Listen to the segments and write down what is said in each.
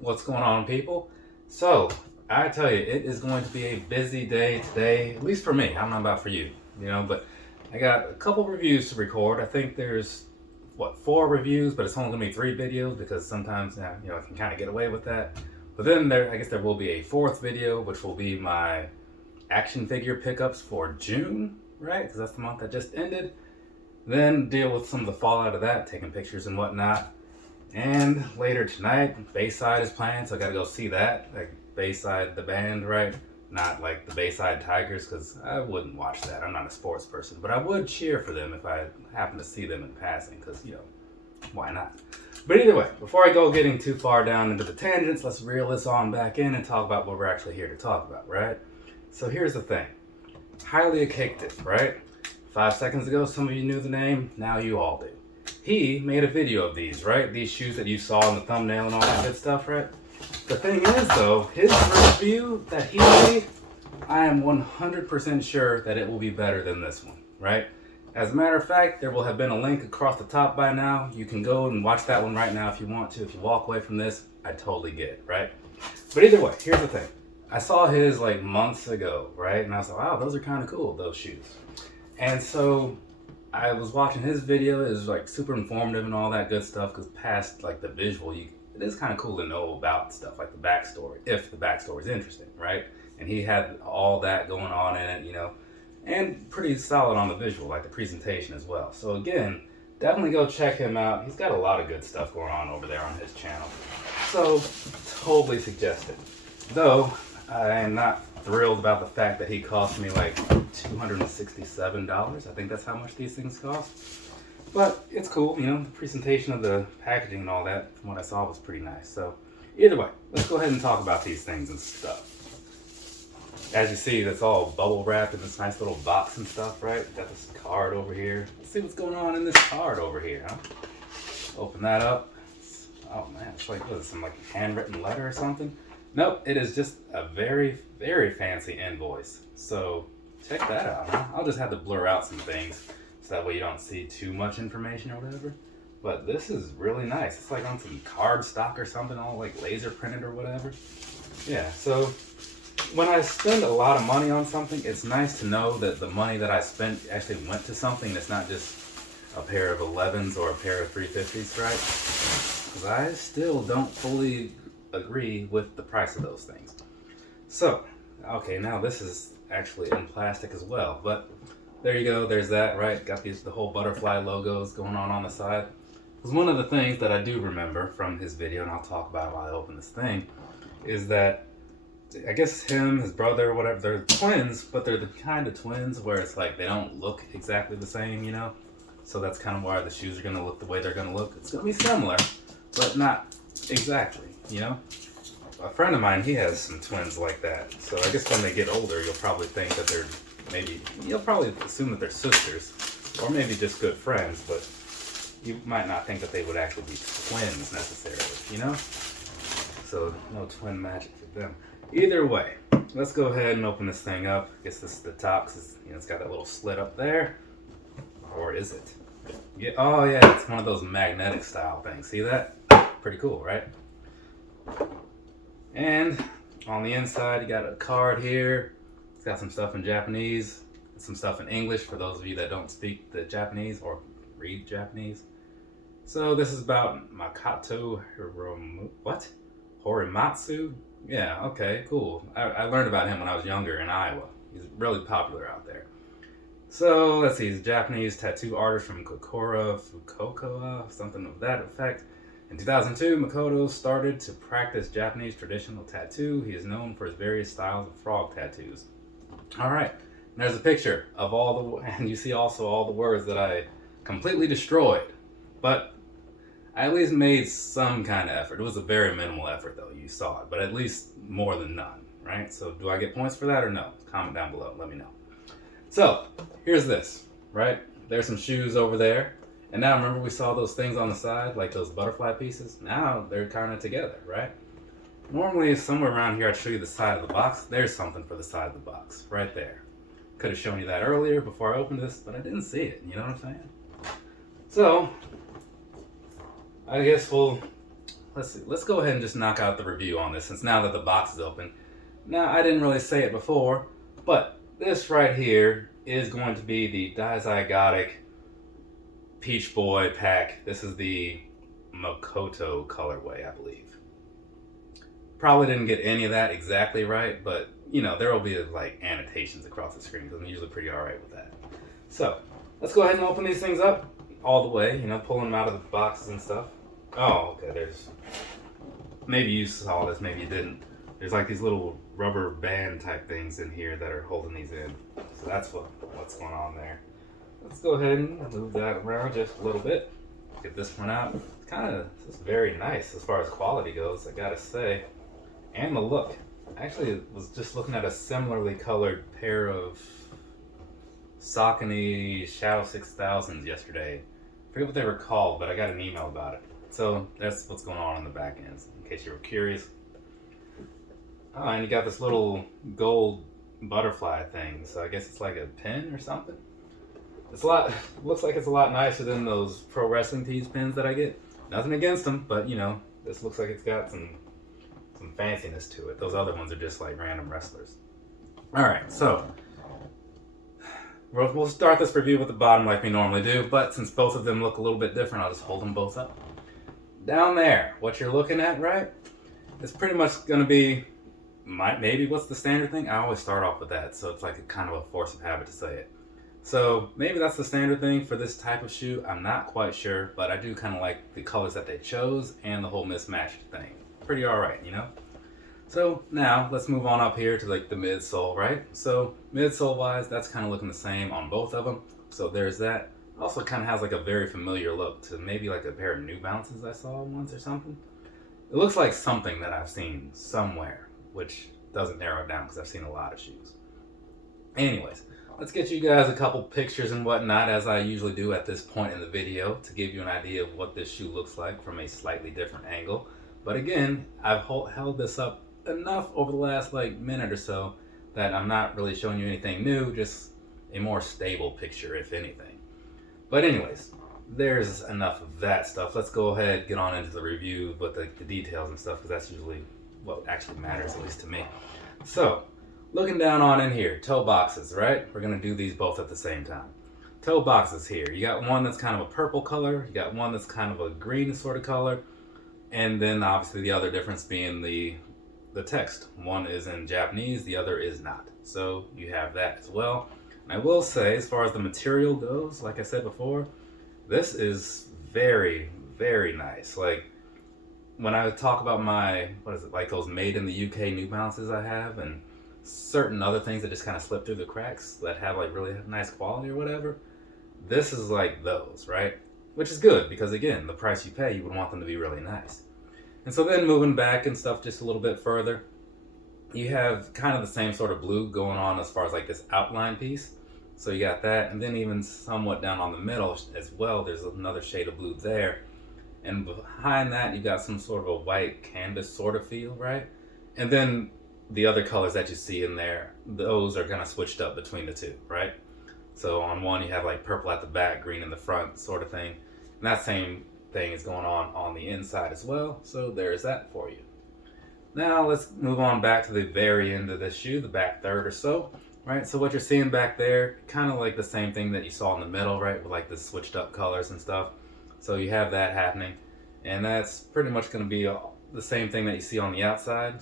What's going on, people? So, I tell you, it is going to be a busy day today, at least for me. I don't know about for you, but I got a couple reviews to record. I think there's, 4 reviews, but it's only going to be 3 videos because sometimes, I can kind of get away with that. But then I guess there will be a 4th video, which will be my action figure pickups for June, right? Because that's the month that just ended. Then deal with some of the fallout of that, taking pictures and whatnot. And later tonight, Bayside is playing, so I gotta go see that. Like Bayside, the band, right? Not like the Bayside Tigers, because I wouldn't watch that. I'm not a sports person, but I would cheer for them if I happen to see them in passing, because, why not? But either way, before I go getting too far down into the tangents, let's reel this on back in and talk about what we're actually here to talk about, right? So here's the thing. Highly Akicktive, right? 5 seconds ago, some of you knew the name, now you all do. He made a video of these, right? These shoes that you saw in the thumbnail and all that good stuff, right? The thing is, though, his review that he made, I am 100% sure that it will be better than this one, right? As a matter of fact, there will have been a link across the top by now. You can go and watch that one right now if you want to. If you walk away from this, I totally get it, right? But either way, here's the thing. I saw his like months ago, right? And I was like, wow, those are kind of cool, those shoes. And so I was watching his video. It was like super informative and all that good stuff because past like the visual, it is kind of cool to know about stuff like the backstory, if the backstory is interesting, right? And he had all that going on in it, and pretty solid on the visual, like the presentation as well. So again, definitely go check him out. He's got a lot of good stuff going on over there on his channel. So totally suggest it. Though I am not thrilled about the fact that he cost me like $267. I think that's how much these things cost. But it's cool, the presentation of the packaging and all that, from what I saw, was pretty nice. So either way, let's go ahead and talk about these things and stuff. As you see, that's all bubble wrapped in this nice little box and stuff, right? Got this card over here. Let's see what's going on in this card over here, huh? Open that up. Oh man, it's like, what is it, some like handwritten letter or something? Nope, it is just a very, very fancy invoice. So check that out, huh? I'll just have to blur out some things so that way you don't see too much information or whatever. But this is really nice. It's like on some card stock or something, all like laser printed or whatever. Yeah, so when I spend a lot of money on something, it's nice to know that the money that I spent actually went to something that's not just a pair of 11s or a pair of 350s, right? Because I still don't fully agree with the price of those things. So, okay, now this is actually in plastic as well, but there you go, there's that, right? Got the whole butterfly logos going on the side. Because one of the things that I do remember from his video, and I'll talk about it while I open this thing, is that I guess him, his brother, whatever, they're twins, but they're the kind of twins where it's like they don't look exactly the same, So that's kind of why the shoes are going to look the way they're going to look. It's going to be similar, but not exactly, A friend of mine, he has some twins like that. So I guess when they get older, you'll probably think that you'll probably assume that they're sisters, or maybe just good friends, but you might not think that they would actually be twins necessarily, So no twin magic for them. Either way, let's go ahead and open this thing up. I guess this is the top because it's got that little slit up there. Or is it? Yeah. Oh yeah, it's one of those magnetic style things. See that? Pretty cool, right? And on the inside, you got a card here. It's got some stuff in Japanese, some stuff in English for those of you that don't speak the Japanese or read Japanese. So this is about Makoto Horimatsu. Yeah, okay, cool. I learned about him when I was younger in Iowa. He's really popular out there. So, let's see, he's a Japanese tattoo artist from Kokura, Fukuoka, something of that effect. In 2002, Makoto started to practice Japanese traditional tattoo. He is known for his various styles of frog tattoos. Alright, there's a picture of and you see also all the words that I completely destroyed. But I at least made some kind of effort. It was a very minimal effort though, you saw it, but at least more than none, right? So do I get points for that or no? Comment down below, let me know. So, here's this, right? There's some shoes over there. And now remember we saw those things on the side, like those butterfly pieces? Now they're kind of together, right? Normally somewhere around here I'd show you the side of the box. There's something for the side of the box, right there. Could have shown you that earlier before I opened this, but I didn't see it, you know what I'm saying? So, I guess let's let's see. Let's go ahead and just knock out the review on this since now that the box is open. Now, I didn't really say it before, but this right here is going to be the Dizygotic Peach Boy pack. This is the Makoto colorway, I believe. Probably didn't get any of that exactly right, but you know, there will be like annotations across the screen because I'm usually pretty alright with that. So, let's go ahead and open these things up all the way, you know, pulling them out of the boxes and stuff. Oh, okay, there's, maybe you saw this, maybe you didn't. There's like these little rubber band type things in here that are holding these in. So that's what's going on there. Let's go ahead and move that around just a little bit. Get this one out. It's kind of, this is very nice as far as quality goes, I gotta say. And the look. I actually was just looking at a similarly colored pair of Saucony Shadow 6000s yesterday. I forget what they were called, but I got an email about it. So that's what's going on the back ends, in case you were curious. Oh, and you got this little gold butterfly thing. So I guess it's like a pin or something. It's a lot, looks like it's a lot nicer than those pro wrestling tees pins that I get. Nothing against them, but you know, this looks like it's got some fanciness to it. Those other ones are just like random wrestlers. Alright, so we'll start this review with the bottom like we normally do, but since both of them look a little bit different, I'll just hold them both up. Down there, what you're looking at, right? It's pretty much going to be, maybe what's the standard thing? I always start off with that, so it's like a kind of a force of habit to say it. So maybe that's the standard thing for this type of shoe. I'm not quite sure, but I do kind of like the colors that they chose and the whole mismatched thing. Pretty alright, you know? So now let's move on up here to like the midsole, right? So midsole wise, that's kind of looking the same on both of them. So there's that. Also kind of has like a very familiar look to maybe like a pair of New Balances I saw once or something. It looks like something that I've seen somewhere, which doesn't narrow it down because I've seen a lot of shoes. Anyways, let's get you guys a couple pictures and whatnot, as I usually do at this point in the video, to give you an idea of what this shoe looks like from a slightly different angle. But again, I've held this up enough over the last like minute or so that I'm not really showing you anything new, just a more stable picture if anything. But anyways, there's enough of that stuff. Let's go ahead, get on into the review with the details and stuff, because that's usually what actually matters, at least to me. So, looking down on in here, toe boxes, right? We're gonna do these both at the same time. Toe boxes here. You got one that's kind of a purple color, you got one that's kind of a green sort of color, and then obviously the other difference being the text. One is in Japanese, the other is not. So you have that as well. And I will say, as far as the material goes, like I said before, this is very, very nice. Like, when I talk about my, like those made in the UK New Balances I have, and certain other things that just kind of slip through the cracks that have like really nice quality or whatever, this is like those, right? Which is good, because again, the price you pay, you would want them to be really nice. And so then moving back and stuff just a little bit further, you have kind of the same sort of blue going on as far as like this outline piece. So you got that, and then even somewhat down on the middle as well, there's another shade of blue there. And behind that, you got some sort of a white canvas sort of feel, right? And then the other colors that you see in there, those are kind of switched up between the two, right? So on one, you have like purple at the back, green in the front sort of thing. And that same thing is going on the inside as well. So there's that for you. Now let's move on back to the very end of this shoe, the back third or so, right? So what you're seeing back there, kind of like the same thing that you saw in the middle, right? With like the switched up colors and stuff. So you have that happening. And that's pretty much going to be the same thing that you see on the outside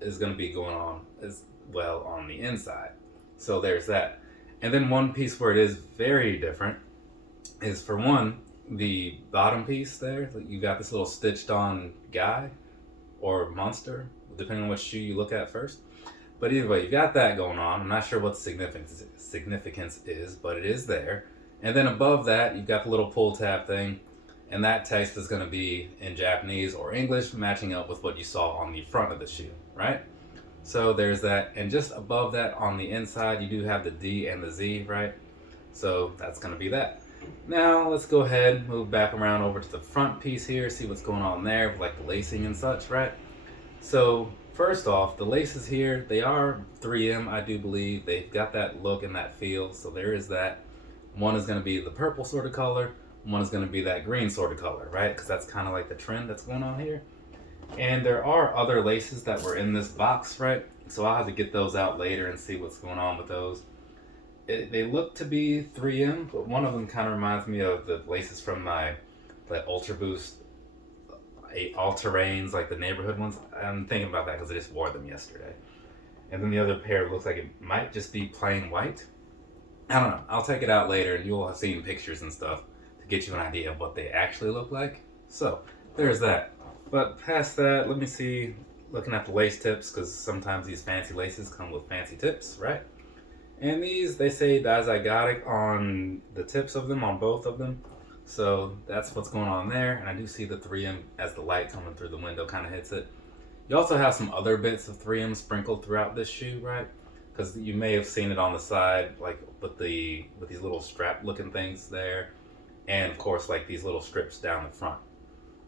is going to be going on as well on the inside. So there's that. And then one piece where it is very different is, for one, the bottom piece there. You got this little stitched on guy or monster, depending on which shoe you look at first. But either way, you got that going on. I'm not sure what the significance is, but it is there. And then above that, you've got the little pull tab thing, and that text is going to be in Japanese or English, matching up with what you saw on the front of the shoe, right? So there's that. And just above that on the inside, you do have the D and the Z, right? So that's going to be that. Now let's go ahead, move back around over to the front piece here, see what's going on there with like the lacing and such, right? So first off, the laces here, they are 3M, I do believe. They've got that look and that feel, so there is that. One is going to be the purple sort of color, one is going to be that green sort of color, right? Because that's kind of like the trend that's going on here. And there are other laces that were in this box, right? So I'll have to get those out later and see what's going on with those. They look to be 3M, but one of them kind of reminds me of the laces from the Ultra Boost all-terrains, like the neighborhood ones. I'm thinking about that because I just wore them yesterday. And then the other pair looks like it might just be plain white. I don't know. I'll take it out later and you'll have seen pictures and stuff to get you an idea of what they actually look like. So there's that. But past that, let me see, looking at the lace tips, because sometimes these fancy laces come with fancy tips, right? And these, they say Dizygotic on the tips of them, on both of them. So that's what's going on there. And I do see the 3M as the light coming through the window kind of hits it. You also have some other bits of 3M sprinkled throughout this shoe, right? Because you may have seen it on the side, like with these little strap looking things there. And of course, like these little strips down the front.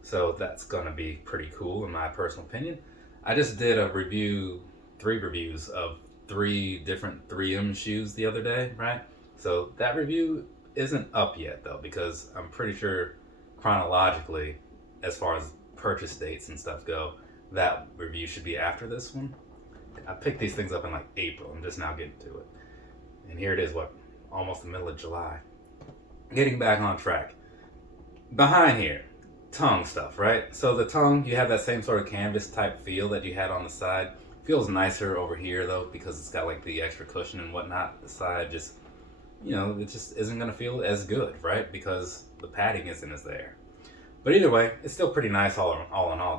So that's gonna be pretty cool in my personal opinion. I just did a review, 3 reviews of 3 different 3M shoes the other day, right? So that review isn't up yet though, because I'm pretty sure chronologically, as far as purchase dates and stuff go, that review should be after this one. I picked these things up in like April. I'm just now getting to it. And here it is, almost the middle of July. Getting back on track. Behind here, tongue stuff, right? So the tongue, you have that same sort of canvas type feel that you had on the side. Feels nicer over here though, because it's got like the extra cushion and whatnot. The side just, it just isn't gonna feel as good, right? Because the padding isn't as there. But either way, it's still pretty nice all in all.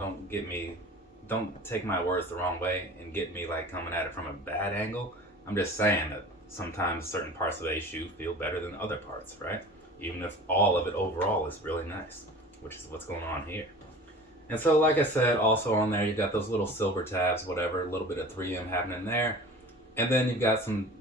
Don't take my words the wrong way and get me like coming at it from a bad angle. I'm just saying that sometimes certain parts of a shoe feel better than other parts, right? Even if all of it overall is really nice, which is what's going on here. And so, like I said, also on there, you've got those little silver tabs, whatever, a little bit of 3M happening there. And then you've got some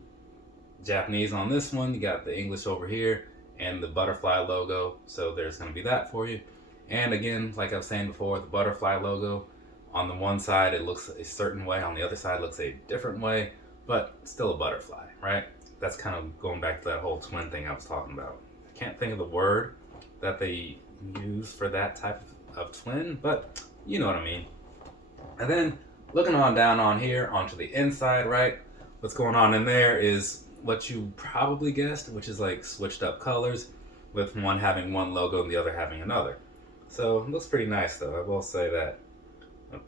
Japanese on this one. You got the English over here and the butterfly logo. So there's going to be that for you. And again, like I was saying before, the butterfly logo, on the one side it looks a certain way, on the other side it looks a different way, but still a butterfly, right? That's kind of going back to that whole twin thing I was talking about. I can't think of the word that they use for that type of twin, but you know what I mean. And then looking on down on here onto the inside, right? What's going on in there is what you probably guessed, which is like switched up colors, with one having one logo and the other having another. So it looks pretty nice though, I will say that.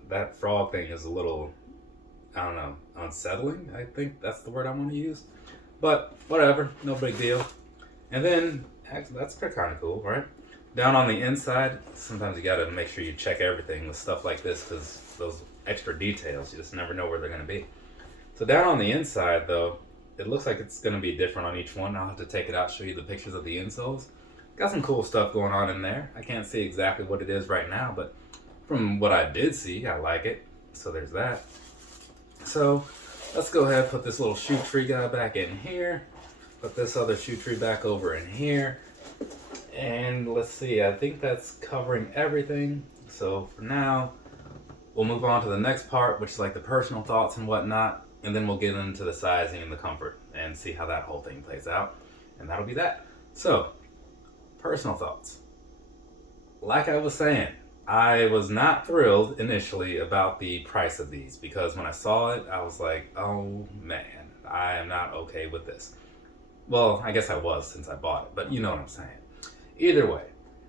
That frog thing is a little, I don't know, unsettling. I think that's the word I want to use. But whatever, no big deal. And then, that's kind of cool, right? Down on the inside, sometimes you got to make sure you check everything with stuff like this, because those extra details, you just never know where they're going to be. So down on the inside, though, it looks like it's going to be different on each one. I'll have to take it out, show you the pictures of the insoles. Got some cool stuff going on in there. I can't see exactly what it is right now, but from what I did see, I like it. So there's that. So let's go ahead and put this little shoe tree guy back in here. Put this other shoe tree back over in here. And let's see, I think that's covering everything. So for now, we'll move on to the next part, which is like the personal thoughts and whatnot. And then we'll get into the sizing and the comfort and see how that whole thing plays out. And that'll be that. So, personal thoughts. Like I was saying, I was not thrilled initially about the price of these, because when I saw it, I was like, oh man, I am not okay with this. Well, I guess I was since I bought it, but you know what I'm saying. Either way,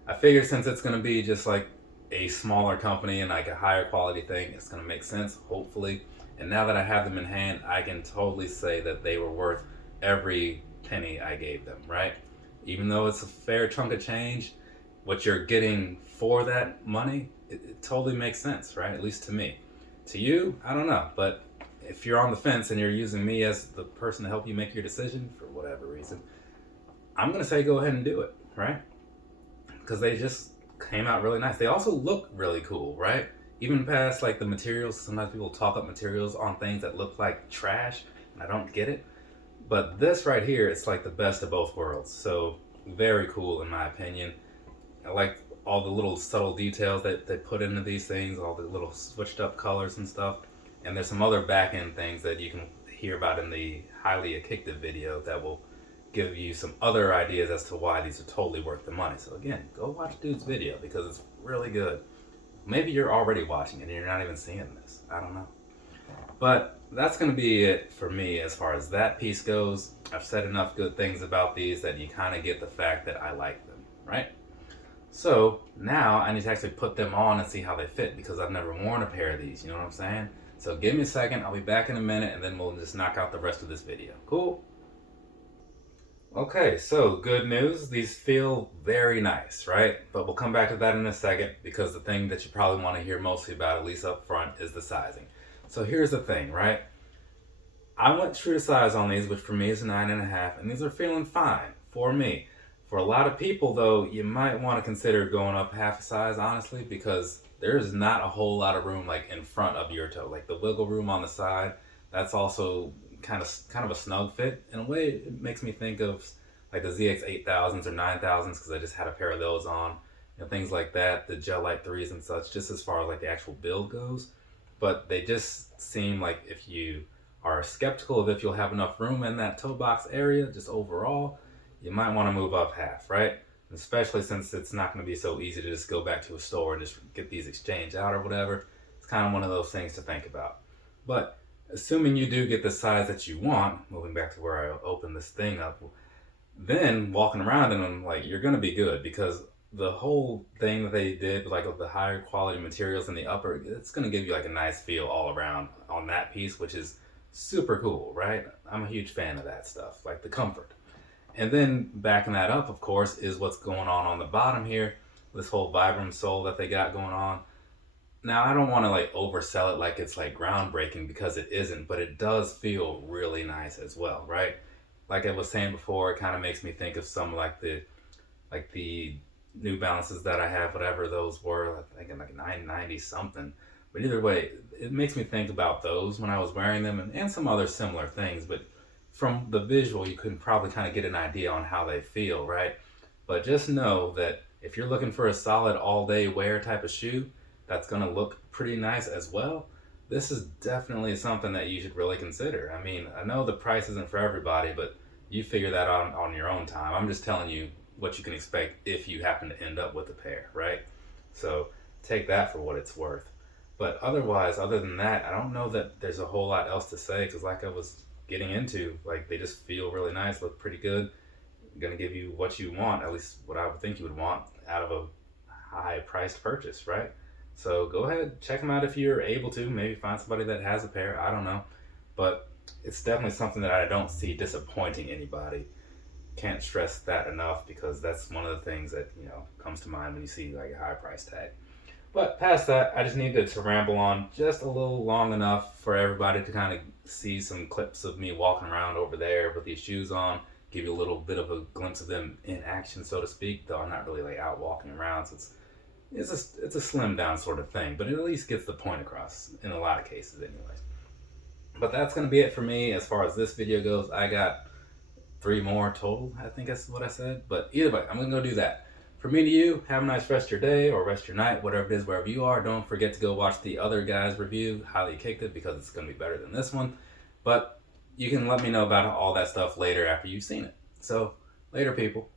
I figured since it's going to be just like a smaller company and like a higher quality thing, it's going to make sense, hopefully. And now that I have them in hand, I can totally say that they were worth every penny I gave them, right? Even though it's a fair chunk of change, what you're getting for that money, it totally makes sense, right? At least to me. To you, I don't know. But if you're on the fence and you're using me as the person to help you make your decision for whatever reason, I'm going to say go ahead and do it, right? Because they just came out really nice. They also look really cool, right? Even past like the materials, sometimes people talk up materials on things that look like trash, and I don't get it. But this right here, it's like the best of both worlds. So very cool in my opinion. I like all the little subtle details that they put into these things, all the little switched up colors and stuff. And there's some other back end things that you can hear about in the Highly Akicktive video that will give you some other ideas as to why these are totally worth the money. So again, go watch dude's video because it's really good. maybe you're already watching it and you're not even seeing this. I don't know. But that's going to be it for me as far as that piece goes. I've said enough good things about these that you kind of get the fact that I like them, right? So now I need to actually put them on and see how they fit because I've never worn a pair of these, you know what I'm saying? So give me a second, I'll be back in a minute and then we'll just knock out the rest of this video. Cool? Okay, so good news. These feel very nice, right? But we'll come back to that in a second because the thing that you probably want to hear mostly about, at least up front, is the sizing. So here's the thing, right? I went true to size on these, which for me is 9.5, and these are feeling fine for me. For a lot of people, though, you might want to consider going up half a size, honestly, because there's not a whole lot of room like in front of your toe. Like the wiggle room on the side, that's also kind of a snug fit. In a way, it makes me think of like the ZX8000s or 9000s because I just had a pair of those on, things like that, the Gel Light 3s and such, just as far as like the actual build goes. But they just seem like if you are skeptical of if you'll have enough room in that toe box area, just overall, you might want to move up half, right? Especially since it's not going to be so easy to just go back to a store and just get these exchanged out or whatever. It's kind of one of those things to think about. But assuming you do get the size that you want, moving back to where I opened this thing up, then walking around in them, like, you're going to be good because the whole thing that they did, like with the higher quality materials in the upper, it's going to give you like a nice feel all around on that piece, which is super cool, right? I'm a huge fan of that stuff, like the comfort. And then backing that up, of course, is what's going on the bottom here, this whole Vibram sole that they got going on. Now, I don't want to like oversell it like it's like groundbreaking because it isn't, but it does feel really nice as well, right? Like I was saying before, it kind of makes me think of some like the New Balances that I have, whatever those were, I think like 990 something. But either way, it makes me think about those when I was wearing them and some other similar things. But from the visual, you can probably kind of get an idea on how they feel, right? But just know that if you're looking for a solid all-day wear type of shoe that's going to look pretty nice as well, this is definitely something that you should really consider. I mean, I know the price isn't for everybody, but you figure that out on your own time. I'm just telling you what you can expect if you happen to end up with a pair, right? So take that for what it's worth. But otherwise, other than that, I don't know that there's a whole lot else to say because like I was getting into, like they just feel really nice, look pretty good, gonna give you what you want, at least what I would think you would want out of a high priced purchase, right? So go ahead, check them out if you're able to, maybe find somebody that has a pair, I don't know. But it's definitely something that I don't see disappointing anybody. Can't stress that enough because that's one of the things that, comes to mind when you see like a high price tag. But past that, I just needed to ramble on just a little long enough for everybody to kind of see some clips of me walking around over there with these shoes on, give you a little bit of a glimpse of them in action, so to speak, though I'm not really like out walking around, so it's a slim down sort of thing, but it at least gets the point across in a lot of cases anyways. But that's going to be it for me as far as this video goes. I got 3 more total, I think that's what I said, but either way, I'm going to go do that. For me to you, have a nice rest of your day or rest of your night, whatever it is, wherever you are. Don't forget to go watch the other guy's review, Highly Akicktive, because it's going to be better than this one. But you can let me know about all that stuff later after you've seen it. So, later, people.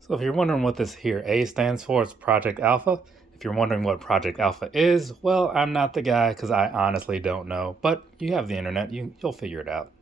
So if you're wondering what this here A stands for, it's Project Alpha. If you're wondering what Project Alpha is, well, I'm not the guy because I honestly don't know. But you have the internet, you'll figure it out.